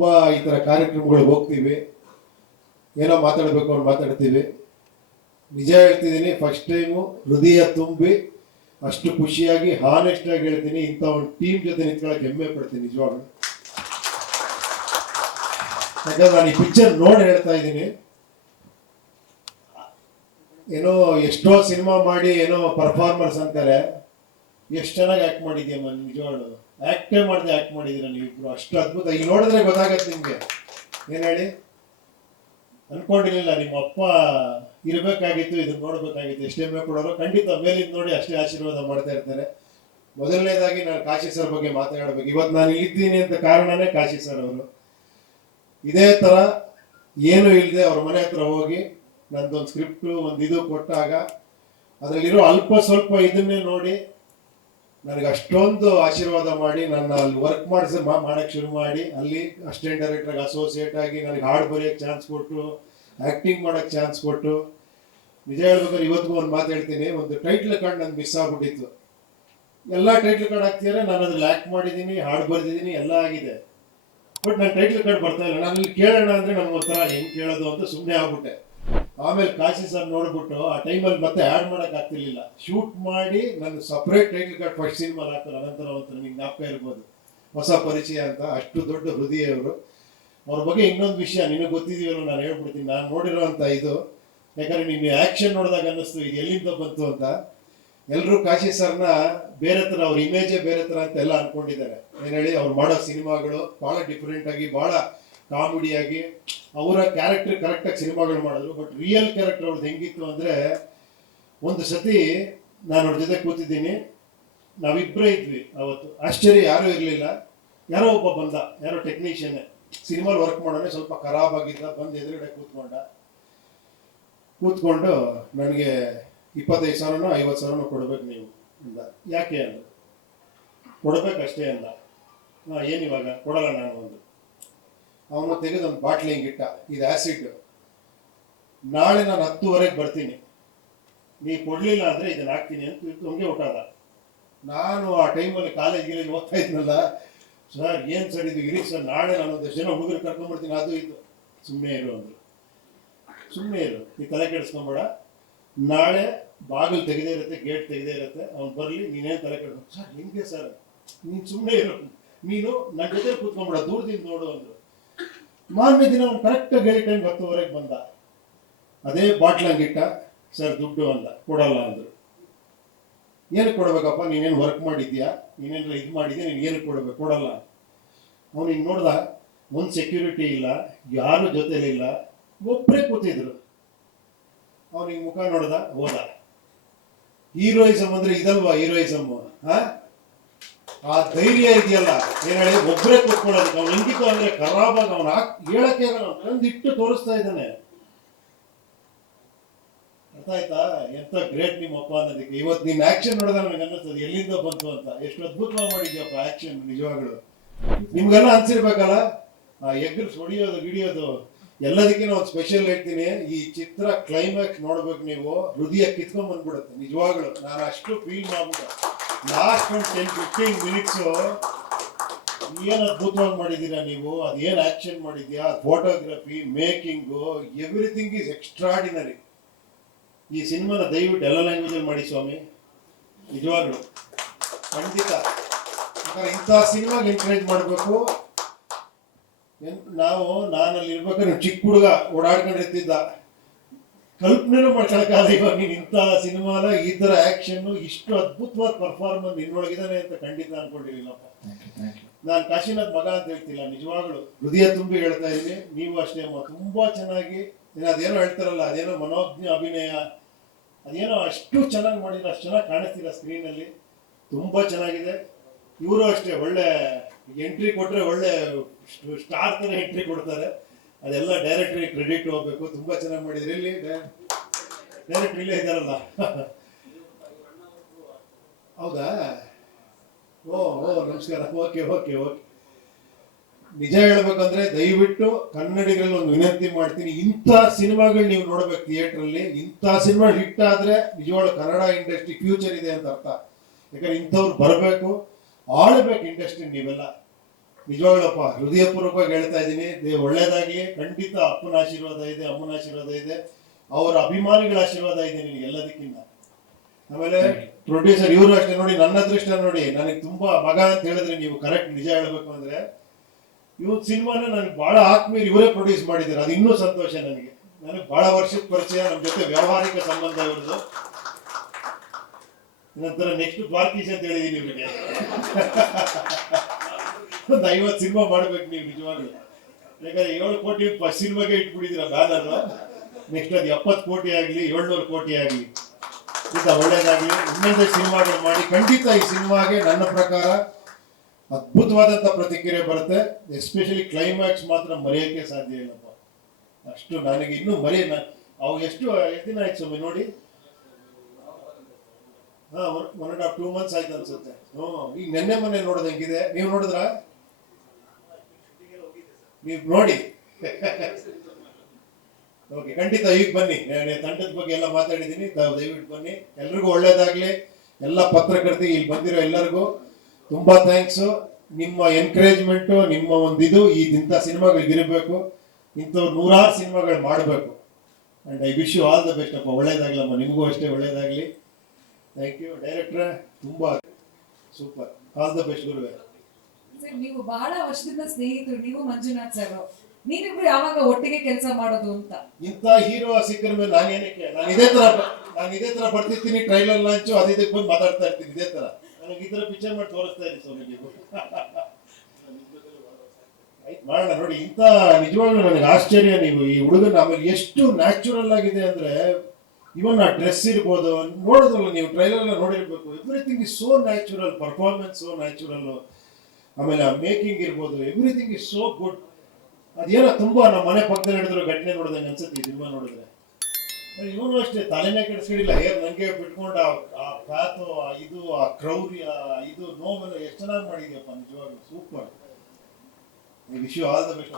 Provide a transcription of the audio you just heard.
ತುಂಬಾ ಈ ತರ ಕಾರ್ಯಕ್ರಮಗಳು ಹೋಗ್ತೀವಿ. ಏನೋ ಮಾತಾಡಬೇಕು ಅವ್ರು ಮಾತಾಡ್ತೀವಿ. ನಿಜ ಹೇಳ್ತಿದ್ದೀನಿ ಫಸ್ಟ್ ಟೈಮು ಹೃದಯ ತುಂಬಿ ಅಷ್ಟು ಖುಷಿಯಾಗಿ ಹಾನೆಸ್ಟ್ ಆಗಿ ಹೇಳ್ತೀನಿ, ಇಂಥ ಒಂದು ಟೀಮ್ ಜೊತೆ ನಿಂತ್ಕೊಳ್ಳೋಕೆ ಹೆಮ್ಮೆ ಪಡ್ತೀನಿ ನಿಜವಾಗ್ಲು. ಯಾಕಂದ್ರೆ ನಾನು ಈ ಪಿಕ್ಚರ್ ನೋಡಿ ಹೇಳ್ತಾ ಇದ್ದೀನಿ. ಏನೋ ಎಷ್ಟೋ ಸಿನಿಮಾ ಮಾಡಿ ಏನೋ ಪರ್ಫಾರ್ಮರ್ಸ್ ಅಂತಾರೆ. ಎಷ್ಟು ಚೆನ್ನಾಗಿ ಆಕ್ಟ್ ಮಾಡಿದ್ಯಮ್ಮ ನಿಜವಾಗ್ಲು? ಆಕ್ಟೇ ಮಾಡದೆ ಆಕ್ಟ್ ಮಾಡಿದೀರ ನೀವಿಬ್ರು ಅಷ್ಟು ಅದ್ಭುತ. ಈಗ ನೋಡಿದ್ರೆ ಗೊತ್ತಾಗತ್ತೆ ನಿಮ್ಗೆ. ಏನ್ ಹೇಳಿ? ಅನ್ಕೊಂಡಿರ್ಲಿಲ್ಲ, ನಿಮ್ಮ ಅಪ್ಪ ಇರಬೇಕಾಗಿತ್ತು, ಇದನ್ನ ನೋಡ್ಬೇಕಾಗಿತ್ತು. ಎಷ್ಟೇ ಕೊಡೋರು, ಖಂಡಿತ ಮೇಲಿಂದ ನೋಡಿ ಅಷ್ಟೇ ಆಶೀರ್ವಾದ ಮಾಡ್ತಾ ಇರ್ತಾರೆ. ಮೊದಲನೇದಾಗಿ ನಾನು ಕಾಶಿ ಸರ್ ಬಗ್ಗೆ ಮಾತಾಡಬೇಕು ಇವತ್ತು ನಾನು ಇದ್ದೀನಿ ಅಂತ ಕಾರಣನೇ ಕಾಶಿ ಸರ್ ಅವರು. ಇದೇ ತರ ಏನು ಇಲ್ಲದೆ ಅವ್ರ ಮನೆ ಹತ್ರ ಹೋಗಿ ನಂದೊಂದು ಸ್ಕ್ರಿಪ್ಟು ಒಂದು ಇದು ಕೊಟ್ಟಾಗ, ಅದರಲ್ಲಿರೋ ಅಲ್ಪ ಸ್ವಲ್ಪ ಇದನ್ನೇ ನೋಡಿ ನನಗೆ ಅಷ್ಟೊಂದು ಆಶೀರ್ವಾದ ಮಾಡಿ, ನನ್ನ ಅಲ್ಲಿ ವರ್ಕ್ ಮಾಡಿಸಿ ಮಾಡೋಕ್ಕೆ ಶುರು ಮಾಡಿ, ಅಲ್ಲಿ ಅಸಿಸ್ಟೆಂಟ್ ಡೈರೆಕ್ಟರ್ ಅಸೋಸಿಯೇಟ್ ಆಗಿ ನನಗೆ ಹಾಡು ಬರೆಯೋಕ್ಕೆ ಚಾನ್ಸ್ ಕೊಟ್ಟು ಆ್ಯಕ್ಟಿಂಗ್ ಮಾಡೋಕ್ಕೆ ಚಾನ್ಸ್ ಕೊಟ್ಟು. ನಿಜ ಹೇಳ್ಬೇಕಾದ್ರೆ ಇವತ್ತಿಗೂ ಒಂದು ಮಾತು ಒಂದು ಟೈಟ್ಲ್ ಕಾರ್ಡ್ ನಂಗೆ ಮಿಸ್ ಆಗ್ಬಿಟ್ಟಿತ್ತು. ಎಲ್ಲ ಟೈಟ್ಲ್ ಕಾರ್ಡ್ ಹಾಕ್ತಿದ್ರೆ, ನಾನು ಅದ್ರಲ್ಲಿ ಆ್ಯಕ್ಟ್ ಮಾಡಿದ್ದೀನಿ ಹಾಡು ಬರೆದಿದ್ದೀನಿ ಎಲ್ಲ ಆಗಿದೆ. ಬಟ್ ನಾನು ಟೈಟ್ಲ್ ಕಾರ್ಡ್ ಬರ್ತಾ ಇಲ್ಲ. ನಾನು ಇಲ್ಲಿ ಕೇಳೋಣ ಅಂದರೆ ನನಗೆ ಒಂಥರ ಹೆಂಗೆ ಕೇಳೋದು ಅಂತ ಸುಮ್ಮನೆ ಆಗ್ಬಿಟ್ಟೆ. ಆಮೇಲೆ ಕಾಶಿ ಸರ್ ನೋಡ್ಬಿಟ್ಟು ಆ ಟೈಮಲ್ಲಿ ಮತ್ತೆ ಆ್ಯಡ್ ಮಾಡೋಕೆ ಆಗ್ತಿರ್ಲಿಲ್ಲ. ಶೂಟ್ ಮಾಡಿ ನನ್ನ separate title card first cinema ಹಾಕ್ತಾರೆ, ಅನಂತರ ಅಂತ ನಿಮ್ಗೆ ಜ್ಞಾಪಕ ಇರ್ಬೋದು. ಹೊಸ ಪರಿಚಯ ಅಂತ, ಅಷ್ಟು ದೊಡ್ಡ ಹೃದಯ ಅವರು ಬಗ್ಗೆ ಇನ್ನೊಂದು ವಿಷಯ ನಿನಗೆ ಗೊತ್ತಿದೆಯಲ್ಲ ನಾನು ಹೇಳ್ಬಿಡ್ತೀನಿ. ನಾನು ನೋಡಿರೋವಂಥ ಇದು, ಯಾಕಂದ್ರೆ ನೀನು ಆ್ಯಕ್ಷನ್ ನೋಡಿದಾಗ ಅನ್ನಿಸ್ತು, ಇದು ಎಲ್ಲಿಂದ ಬಂತು ಅಂತ. ಎಲ್ಲರೂ ಕಾಶಿ ಸರ್ನ ಬೇರೆ ಥರ, ಅವ್ರ ಇಮೇಜೇ ಬೇರೆ ಥರ ಅಂತ ಎಲ್ಲ ಅನ್ಕೊಂಡಿದ್ದಾರೆ. ಏನು ಹೇಳಿ, ಅವ್ರು ಮಾಡೋ ಸಿನಿಮಾಗಳು ಭಾಳ ಡಿಫ್ರೆಂಟಾಗಿ ಭಾಳ ಕಾಮಿಡಿಯಾಗಿ ಅವರ ಕ್ಯಾರೆಕ್ಟರ್ ಕರೆಕ್ಟಾಗಿ ಸಿನಿಮಾಗಳು ಮಾಡಿದ್ರು ಬಟ್ ರಿಯಲ್ ಕ್ಯಾರೆಕ್ಟರ್ ಅವ್ರದ್ದು ಹೆಂಗಿತ್ತು ಅಂದರೆ ಒಂದು ಸತಿ ನಾನು ಅವ್ರ ಜೊತೆ ಕೂತಿದ್ದೀನಿ ನಾವಿಬ್ಬರೇ ಇದ್ವಿ ಅವತ್ತು. ಆಶ್ಚರ್ಯ ಯಾರೂ ಇರಲಿಲ್ಲ. ಯಾರೋ ಒಬ್ಬ ಬಂದ, ಯಾರೋ ಟೆಕ್ನಿಷಿಯನ್ನೇ ಸಿನಿಮಾಲ್ ವರ್ಕ್ ಮಾಡೋಣ ಸ್ವಲ್ಪ ಖರಾಬ್ ಆಗಿದ್ದ, ಬಂದು ಎದುರುಗಡೆ ಕೂತ್ಕೊಂಡ. ಕೂತ್ಕೊಂಡು ನನಗೆ ಇಪ್ಪತ್ತೈದು ಸಾವಿರನೋ ಐವತ್ತು ಸಾವಿರನೋ ಕೊಡ್ಬೇಕು ನೀವು ಅಂದ. ಯಾಕೆ ಅಂದ? ಕೊಡ್ಬೇಕಷ್ಟೇ ಅಂದ. ಹಾಂ, ಏನು ಇವಾಗ? ಕೊಡಲ್ಲ ನಾನು ಒಂದು ಅವನು ತೆಗೆದು ಒಂದು ಬಾಟ್ಲಿ ಹಿಂಗೆ ಇಟ್ಟ ಇದು ಆ್ಯಸಿಡ್ ನಾಳೆ ನಾನು ಹತ್ತುವರೆಗೆ ಬರ್ತೀನಿ. ನೀ ಕೊಡ್ಲಿಲ್ಲ ಅಂದ್ರೆ ಇದನ್ನ ಹಾಕ್ತೀನಿ ಅಂತ ಹಂಗೆ ಹೊಟ್ಟಾದ ನಾನು ಆ ಟೈಮಲ್ಲಿ ಕಾಲೇಜ್ ಗೀಲೇಜ್ ಹೋಗ್ತಾ ಇದ್ನಲ್ಲ ಸರ್ ಏನು ಸರ್ ಇದು? ಇರಿ ಸರ್ ನಾಳೆ ನಾನು ಒಂದಷ್ಟು ಜನ ಹುಡುಗರು ಕರ್ಕೊಂಡ್ಬರ್ತೀನಿ ಅದು ಇದು. ಸುಮ್ಮನೆ ಇರು ಅಂದರು. ಸುಮ್ಮನೆ ಇರು. ನೀ ತಲೆ ಕೆಡಿಸ್ಕೊಂಬೇಡ. ನಾಳೆ ಬಾಗಿಲು ತೆಗೆದೇ ಇರುತ್ತೆ ಗೇಟ್ ತೆಗೆದೇ ಇರುತ್ತೆ. ಅವ್ನು ಬರಲಿ, ನೀನೇನು ತಲೆ ಕೆಡಿಸ್ಕೊಂಡು ಸರ್ ಹೆಂಗೆ ಸರ್ ನೀನು ಸುಮ್ಮನೆ ಇರು. ನೀನು ನನ್ನ ಜೊತೆ ಕೂತ್ಕೊಂಬೇಡ ದೂರದಿಂದ ನೋಡು ಅಂದ್ರು. ಮಾರನೇ ದಿನ ಅವ್ನು ಕರೆಕ್ಟಾಗಿ ಹೇಳಿ ಟೈಮ್ ಹತ್ತುವರೆಗೆ ಬಂದ. ಅದೇ ಬಾಟ್ಲಂಗಿಟ್ಟ ಸರ್, ದುಡ್ಡು ಅಂದ ಕೊಡಲ್ಲ ಅಂದರು. ಏನು ಕೊಡಬೇಕಪ್ಪ? ನೀನೇನು ವರ್ಕ್ ಮಾಡಿದ್ಯಾ? ನೀನೇನು ಇದು ಮಾಡಿದ್ಯಾ? ನೀನು ಏನು ಕೊಡ್ಬೇಕು? ಕೊಡಲ್ಲ. ಅವನು ಹಿಂಗೆ ನೋಡ್ದ ಒಂದು ಸೆಕ್ಯೂರಿಟಿ ಇಲ್ಲ, ಯಾರು ಜೊತೆಲಿಲ್ಲ ಒಬ್ಬರೇ ಕೂತಿದ್ರು. ಅವ್ನಿಗೆ ಮುಖ ನೋಡ್ದ, ಹೋದ. ಹೀರೋಯಿಸಮ್ ಅಂದ್ರೆ ಇದಲ್ವಾ? ಹೀರೋಯಿಸಮ್ ಹಾ? ಆ ಧೈರ್ಯ ಇದೆಯಲ್ಲ? ಏನ್ ಹೇಳಿ ಒಬ್ಬರೇ ಕೂತ್ಕೊಳ್ಳೋದಕ್ಕೆ ಅವ್ನು ಇಂಗಿತು ಅಂದ್ರೆ ಖರಾಬಾಗಿ ಅವನು ಹಾಕ್ ಹೇಳಕ್ಕೆ ಇಟ್ಟು ತೋರಿಸ್ತಾ ಇದ್ದಾನೆ. ಅರ್ಥ ಆಯ್ತಾ? ಎಂತ ಗ್ರೇಟ್ ನಿಮ್ಮ ಅಪ್ಪ ಅನ್ನೋದಕ್ಕೆ. ಇವತ್ತು ನಿನ್ನ ಆಕ್ಷನ್ ನೋಡಿದ್ರೆ ನನಗೆ ಅನ್ನಿಸ್ತದೆ, ಎಲ್ಲಿಂದ ಬಂತು ಅಂತ. ಎಷ್ಟು ಅದ್ಭುತವಾಗಿ ಮಾಡಿದ್ಯಪ್ಪ ಆಕ್ಷನ್ ನಿಜವಾಗ್ಲು. ನಿಮ್ಗೆಲ್ಲ ಅನ್ಸಿರ್ಬೇಕಲ್ಲ? ಆ ಎಗ್ರು ಹೊಡಿಯೋದು ಗಿಡಿಯೋದು ಎಲ್ಲದಕ್ಕೆ ಒಂದು ಸ್ಪೆಷಲ್ ಹೇಳ್ತೀನಿ. ಈ ಚಿತ್ರ ಕ್ಲೈಮ್ಯಾಕ್ಸ್ ನೋಡ್ಬೇಕು ನೀವು. ಹೃದಯ ಕಿತ್ಕೊಂಡ್ ಬಂದ್ಬಿಡುತ್ತೆ. ನಿಜವಾಗ್ಲು. ನಾನು ಅಷ್ಟು ಫೀಲ್ ಮಾಡ್ಬಿಟ್ಟೆ. ಲಾಸ್ಟ್ ಟೆನ್ ಮಿನಿಟ್ಸು ಏನು ಅದ್ಭುತವಾಗಿ ಮಾಡಿದ್ದೀರಾ ನೀವು? ಅದೇನು ಆಕ್ಷನ್ ಮಾಡಿದ್ಯಾ? Photography making everything is extraordinary ಈ ಸಿನಿಮಾನ ದಯವಿಟ್ಟು ಎಲ್ಲ ಲ್ಯಾಂಗ್ವೇಜಲ್ಲಿ ಮಾಡಿ ಸ್ವಾಮಿ. ನಿಜವಾಗ್ಲು. ಖಂಡಿತ. ಯಾಕಂದ್ರೆ ಇಂಥ ಸಿನಿಮಾಗೆ ಎನ್ಕರೇಜ್ ಮಾಡಬೇಕು. ನಾವು ನಾನಲ್ಲಿ ಇರ್ಬೇಕಾದ್ರೆ ಚಿಕ್ಕ ಹುಡುಗ ಓಡಾಡ್ಕೊಂಡಿರ್ತಿದ್ದ. ಕಲ್ಪನೆನೂ ಮಾಡ್ಕೊಳಕ್ಕಾಗಲ್ಲ ಇವಾಗ. ನೀನು ಇಂಥ ಸಿನಿಮಾನ ಈ ಥರ ಆ್ಯಕ್ಷನ್ ಇಷ್ಟು ಅದ್ಭುತವಾದ ಪರ್ಫಾರ್ಮೆನ್ಸ್ ನಿನ್ನೊಳಗಿದಾನೆ ಅಂತ ಖಂಡಿತ ಅನ್ಕೊಂಡಿರಲಿಲ್ಲಪ್ಪ ನಾನು ಕಾಶಿನಾಥ್ ಮಗ ಅಂತ ಹೇಳ್ತಿಲ್ಲ, ನಿಜವಾಗ್ಲು. ಹೃದಯ ತುಂಬಿ ಹೇಳ್ತಾ ಇದ್ದೀನಿ. ನೀವು ಅಷ್ಟೇ ಅಮ್ಮ. ತುಂಬಾ ಚೆನ್ನಾಗಿ ನೀನು ಅದೇನೋ ಹೇಳ್ತಾರಲ್ಲ, ಅದೇನೋ ಮನೋಜ್ಞ ಅಭಿನಯ, ಅದೇನೋ ಅಷ್ಟು ಚೆನ್ನಾಗಿ ಮಾಡಿದ್ರೆ ಅಷ್ಟು ಚೆನ್ನಾಗಿ ಕಾಣಿಸ್ತಿಲ್ಲ ಸ್ಕ್ರೀನಲ್ಲಿ ತುಂಬಾ ಚೆನ್ನಾಗಿದೆ. ಇವರು ಅಷ್ಟೇ ಒಳ್ಳೆ ಎಂಟ್ರಿ ಕೊಟ್ಟರೆ ಒಳ್ಳೆ ಸ್ಟಾರ್ ತರ ಎಂಟ್ರಿ ಕೊಡ್ತಾರೆ. ಅದೆಲ್ಲ ಡೈರೆಕ್ಟ್ರಿ ಕ್ರೆಡಿಟ್ ಹೋಗ್ಬೇಕು. ತುಂಬಾ ಚೆನ್ನಾಗಿ ಮಾಡಿದ್ರಿ. ಇಲ್ಲಿ ಡೈರೆಕ್ಟ್ ಇಲ್ಲೇ ಇದ್ದಾರಲ್ಲ. ಹೌದಾ? ಓ ಓ, ನಮಸ್ಕಾರ. ಓಕೆ ಓಕೆ ಓಕೆ ನಿಜ ಹೇಳ್ಬೇಕಂದ್ರೆ ದಯವಿಟ್ಟು ಕನ್ನಡಿಗರಲ್ಲಿ ಒಂದು ವಿನಂತಿ ಮಾಡ್ತೀನಿ. ಇಂಥ ಸಿನಿಮಾಗಳು ನೀವು ನೋಡ್ಬೇಕು ಥಿಯೇಟರ್ ಅಲ್ಲಿ ಇಂಥ ಸಿನಿಮಾ ಹಿಟ್ ಆದ್ರೆ ನಿಜವಾಗ್ಲೂ ಕನ್ನಡ ಇಂಡಸ್ಟ್ರಿ ಫ್ಯೂಚರ್ ಇದೆ ಅಂತ ಅರ್ಥ. ಯಾಕಂದ್ರೆ ಇಂಥವ್ರು ಬರಬೇಕು, ಆಳ್ಬೇಕು ಇಂಡಸ್ಟ್ರಿ ನೀವೆಲ್ಲ. ನಿಜವಾಗ್ಲಪ್ಪ, ಹೃದಯಪೂರ್ವಕವಾಗಿ ಹೇಳ್ತಾ ಇದ್ದೀನಿ ದೇ ಒಳ್ಳೇದಾಗ್ಲಿ, ಖಂಡಿತ ಅಪ್ಪನ ಆಶೀರ್ವಾದ ಇದೆ, ಅಮ್ಮನ ಆಶೀರ್ವಾದ ಇದೆ, ಅವರ ಅಭಿಮಾನಿಗಳ ಆಶೀರ್ವಾದ ಇದೆ ನಿನಗೆ ಎಲ್ಲದಕ್ಕಿಂತ. ಆಮೇಲೆ ಪ್ರೊಡ್ಯೂಸರ್ ಇವರು ಅಷ್ಟೇ ನೋಡಿ, ನನ್ನ ಅದೃಷ್ಟ ನೋಡಿ, ನನಗೆ ತುಂಬಾ ಮಗ ಅಂತ ಹೇಳಿದ್ರೆ ನೀವು ಕರೆಕ್ಟ್ ನಿಜ ಹೇಳ್ಬೇಕು ಅಂದ್ರೆ ಇವ್ ಸಿನಿಮಾನ ನನಗೆ ಬಹಳ ಆತ್ಮೀಯರು ಇವರೇ ಪ್ರೊಡ್ಯೂಸ್ ಮಾಡಿದ್ದಾರೆ, ಅದು ಇನ್ನೂ ಸಂತೋಷ ನನಗೆ. ನನಗೆ ಬಹಳ ವರ್ಷದ ಪರಿಚಯ ನಮ್ಮ ಜೊತೆ ವ್ಯಾವಹಾರಿಕ ಸಂಬಂಧ ಇವ್ರದ್ದು. ನಂತರ ನೆಕ್ಸ್ಟ್ ದ್ವಾರಕೀಶ್ ಅಂತ ಹೇಳಿದೀನಿ ಇವ್ರಿಗೆ. ಒಂದು ಐವತ್ತು ಸಿನಿಮಾ ಮಾಡ್ಬೇಕು ನೀವು ನಿಜವಾಗ್ಲೂ. ಯಾಕಂದ್ರೆ ಏಳು ಕೋಟಿ ಸಿನಿಮಾಗೆ ಇಟ್ಬಿಟ್ಟಿದ್ರ ಬ್ಯಾನರ್ ನೆಕ್ಸ್ಟ್ ಅದು ಎಪ್ಪತ್ತು ಕೋಟಿ ಆಗಲಿ, ಏಳ್ನೂರು ಕೋಟಿ ಆಗಲಿ. ಇಂಥ ಒಳ್ಳೇದಾಗಲಿ, ಇನ್ನೊಂದು ಸಿನಿಮಾಗಳು ಮಾಡಿ ಖಂಡಿತ ಈ ಸಿನಿಮಾಗೆ ನನ್ನ ಪ್ರಕಾರ ಅದ್ಭುತವಾದಂಥ ಪ್ರತಿಕ್ರಿಯೆ ಬರುತ್ತೆ. ಎಸ್ಪೆಷಲಿ ಕ್ಲೈಮ್ಯಾಕ್ಸ್ ಮಾತ್ರ ಮರೆಯೋಕ್ಕೆ ಸಾಧ್ಯ ಇಲ್ಲಪ್ಪ. ಅಷ್ಟು ನನಗೆ ಇನ್ನೂ ಮರೆಯ ಅವು ಎಷ್ಟು ದಿನ ಆಯ್ತು ಸ್ವಾಮಿ ನೋಡಿ? ಹಾಂ one and half two months ಆಯ್ತು ಅನ್ಸುತ್ತೆ. ಹ್ಞೂ ಈಗ ನೆನ್ನೆ ಮೊನ್ನೆ ನೋಡೋದು ಹೆಂಗಿದೆ? ನೀವು ನೋಡಿದ್ರಾ? ನೀವು ನೋಡಿ. ಓಕೆ, ಖಂಡಿತ ಈಗ ಬನ್ನಿ. ನಾನು ತಂಡದ ಬಗ್ಗೆ ಎಲ್ಲ ಮಾತಾಡಿದ್ದೀನಿ. ತಾವು ದಯವಿಟ್ಟು ಬನ್ನಿ. ಎಲ್ರಿಗೂ ಒಳ್ಳೇದಾಗಲಿ. ಎಲ್ಲ ಪತ್ರಕರ್ತಿ ಇಲ್ಲಿ ಬಂದಿರೋ ಎಲ್ಲರಿಗೂ ತುಂಬಾ ಥ್ಯಾಂಕ್ಸು ನಿಮ್ಮ ಎನ್ಕರೇಜ್ಮೆಂಟು ನಿಮ್ಮ ಒಂದು ಇದು ಈ ಇಂಥ ಸಿನಿಮಾಗಳಿಗಿರಬೇಕು ಇಂಥವ್ರು ನೂರಾರು ಸಿನಿಮಾಗಳು ಮಾಡಬೇಕು. And I wish you all the best ಅಪ್ಪ ಒಳ್ಳೇದಾಗಲಮ್ಮ ನಿಮಗೂ ಅಷ್ಟೇ ಒಳ್ಳೇದಾಗಲಿ. ಥ್ಯಾಂಕ್ ಯು ಡೈರೆಕ್ಟ್ರೆ ತುಂಬ ಸೂಪರ್ ಆಲ್ ದ ಬೆಸ್ಟ್ ಗುರುವೆ. ನೀವು ಬಹಳ ವರ್ಷದಿಂದ ಸ್ನೇಹಿತರು, ನೀವು ಮಂಜುನಾಥ್ ಸರ್. ನೀವಿಬ್ರು ಯಾವಾಗ ಒಟ್ಟಿಗೆ ಕೆಲಸ ಮಾಡೋದು ಅಂತ? ಇಂತ ಹೀರೋ ಸಿಕ್ಕರ ಮೇಲೆ ನಾನೇನಕ್ಕೆ ನಾನು ಇದೇ ತರ ನಾನು ಇದೇ ತರ ಬರ್ತಿರ್ತೀನಿ ಟ್ರೈಲರ್ ಲಾಂಚ್ ಅದು ಇದಕ್ಕೆ ಬಂದು ಮಾತಾಡ್ತಾ ಇರ್ತೀನಿ, ಇದೇ ತರ. ನನಗೆ ಈ ತರ ಪಿಕ್ಚರ್ ಮಾಡಿ ತೋರಿಸ್ತಾ ಇರಿ ಸ್ವಾಮಿ ನೀವು ಮಾಡೋಣ, ನೋಡಿ, ಇಂಥ ನಿಜವಾಗ್ಲೂ ನನಗೆ ಆಶ್ಚರ್ಯ ನೀವು ಈ ಹುಡುಗನ ಆಮೇಲೆ ಎಷ್ಟು ನ್ಯಾಚುರಲ್ ಆಗಿದೆ ಅಂದ್ರೆ, ಇವನ್ ಆ ಡ್ರೆಸ್ ಇರ್ಬೋದು, ನೋಡೋದ್ರಲ್ಲ ನೀವು trailer ನೋಡಿರ್ಬೇಕು. Everything is so natural performance so natural ಆಮೇಲೆ ಆ ಮೇಕಿಂಗ್ ಇರ್ಬೋದು ಎವ್ರಿಥಿಂಗ್ ಇಸ್ ಸೋ ಗುಡ್ ಅದೇನೋ ತುಂಬಾ ನಮ್ಮ ಮನೆ ಪಕ್ಕದಲ್ಲಿ ನಡೆದಿರೋ ಘಟನೆ ನೋಡಿದಂಗೆ ಅನ್ಸುತ್ತೆ ಈ ಸಿನಿಮಾ ನೋಡಿದ್ರೆ. ಇವನು ಅಷ್ಟೇ, ತಲೆನೇ ಕೆಡಿಸ್ಕೊಂಡಿಲ್ಲ. ಹೇರ್ ನಂಗೆ ಬಿಟ್ಕೊಂಡು ಆ- ಪ್ಯಾತು ಇದು, ಆ ಕ್ರೌರ್ಯ ಇದು, ನೋವೆಲ್ಲ ಎಷ್ಟು ಚೆನ್ನಾಗಿ ಮಾಡಿದ್ಯಪ್ಪ ನಿಜವಾಗ್ಲೂ, super. Wish all the best